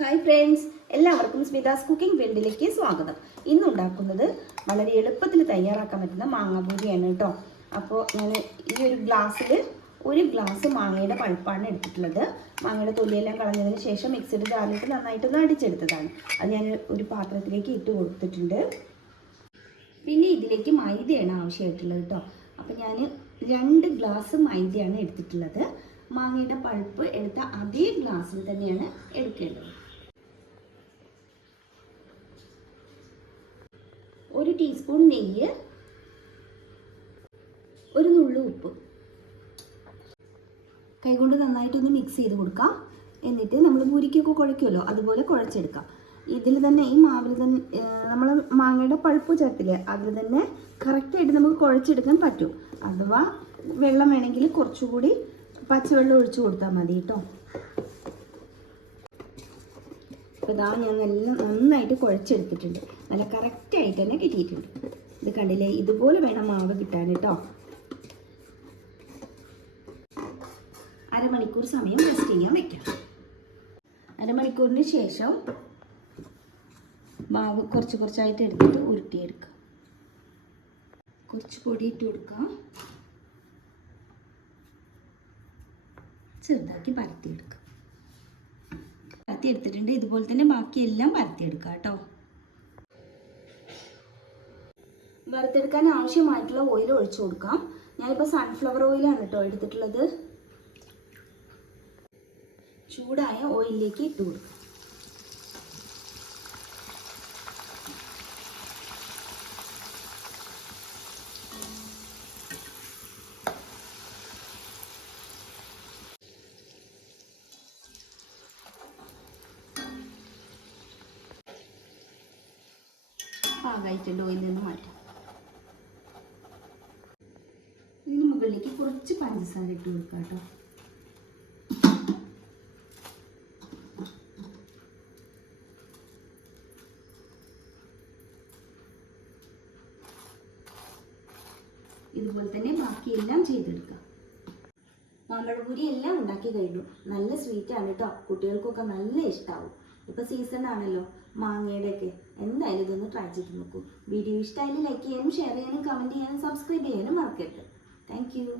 Hi friends, എല്ലാവർക്കും സ്മിതാസ് cooking വേൾഡിലേക്ക് സ്വാഗതം. ഇന്ന് ഉണ്ടാക്കുന്നത് വളരെ എളുപ്പത്തിൽ തയ്യാറാക്കാൻ പറ്റുന്ന മാങ്ങാപൂരിയാണ് കേട്ടോ. അപ്പോൾ ഞാൻ ഈ ഒരു ഗ്ലാസ് മാങ്ങയുടെ പൾപ്പാണ് എടുത്തിട്ടുള്ളത്. മാങ്ങയുടെ തൊലിയെല്ലാം കളഞ്ഞതിന് ശേഷം മിക്സിയുടെ ജാറിലിട്ട് നന്നായിട്ടൊന്ന് അടിച്ചെടുത്തതാണ്. അത് ഞാൻ ഒരു പാത്രത്തിലേക്ക് ഇട്ട് കൊടുത്തിട്ടുണ്ട്. പിന്നെ ഇതിലേക്ക് മൈദയാണ് ആവശ്യമായിട്ടുള്ളത് കേട്ടോ. അപ്പോൾ ഞാൻ 2 ഗ്ലാസ് മൈദയാണ് എടുത്തിട്ടുള്ളത്. മാങ്ങയുടെ പൾപ്പ് എടുത്ത അതേ ഗ്ലാസ്സിൽ തന്നെയാണ് എടുക്കേണ്ടത്. 1 ടീസ്പൂൺ നെയ്യ്, 1 നുള്ളു ഉപ്പ്. കൈകൊണ്ട് നന്നായിട്ടൊന്ന് മിക്സ് ചെയ്ത് കൊടുക്കാം. എന്നിട്ട് നമ്മൾ പൂരിക്കൊക്കെ കുഴയ്ക്കുമല്ലോ, അതുപോലെ കുഴച്ചെടുക്കാം. ഇതിൽ തന്നെ ഈ മാവിൽ തന്നെ നമ്മൾ മാങ്ങയുടെ പൾപ്പ് ചേർത്തില്ലേ, അതിൽ തന്നെ കറക്റ്റായിട്ട് നമുക്ക് കുഴച്ചെടുക്കാൻ പറ്റും. അഥവാ വെള്ളം വേണമെങ്കിൽ കുറച്ചുകൂടി പച്ചവെള്ളം ഒഴിച്ചു കൊടുത്താൽ മതി കേട്ടോ. അപ്പോൾ ഇതാ ഞാൻ നന്നായിട്ട് കുഴച്ചെടുത്തിട്ടുണ്ട്. നല്ല കറക്റ്റായിട്ട് തന്നെ കിട്ടിയിട്ടുണ്ട്. ഇത് കണ്ടില്ലേ, ഇതുപോലെ വേണം മാവ് കിട്ടാൻ കേട്ടോ. അരമണിക്കൂർ സമയം റെസ്റ്റ് ചെയ്യാൻ വെക്കാം. അരമണിക്കൂറിന് ശേഷം മാവ് കുറച്ചായിട്ട് എടുത്തിട്ട് ഉരുട്ടിയെടുക്കാം. കുറച്ച് പൊടി ഇട്ട് കൊടുക്കാം. ചെറുതാക്കി പരത്തിയെടുക്കുക. പരത്തിയെടുത്തിട്ടുണ്ട്. ഇതുപോലെ തന്നെ ബാക്കിയെല്ലാം പരത്തിയെടുക്കുക കേട്ടോ. വറുത്തെടുക്കാൻ ആവശ്യമായിട്ടുള്ള ഓയിൽ ഒഴിച്ചു കൊടുക്കാം. ഞാനിപ്പോൾ സൺഫ്ലവർ ഓയിലാണ് കേട്ടോ എടുത്തിട്ടുള്ളത്. ചൂടായ ഓയിലിലേക്ക് ഇട്ട് കൊടുക്കാം. പാകമായിട്ടുണ്ട്. ഓയിൽ നിന്ന് മാറ്റാം. ഇതിന് മുകളിലേക്ക് കുറച്ച് പഞ്ചസാര ഇട്ട് കൊടുക്കാം കേട്ടോ. ഇതുപോലെ തന്നെ ബാക്കിയെല്ലാം ചെയ്തെടുക്കാം. മാമ്പഴപൂരി എല്ലാം ഉണ്ടാക്കി കഴിഞ്ഞു. നല്ല സ്വീറ്റാണ് കേട്ടോ. കുട്ടികൾക്കൊക്കെ നല്ല ഇഷ്ടമാവും. ഇപ്പോൾ സീസൺ ആണല്ലോ മാങ്ങയുടെയൊക്കെ. എന്തായാലും ഇതൊന്ന് ട്രൈ ചെയ്ത് നോക്കൂ. വീഡിയോ ഇഷ്ടമായാലും ലൈക്ക് ചെയ്യാനും ഷെയർ ചെയ്യാനും കമൻറ്റ് ചെയ്യാനും സബ്സ്ക്രൈബ് ചെയ്യാനും മറക്കരുത്. Thank you.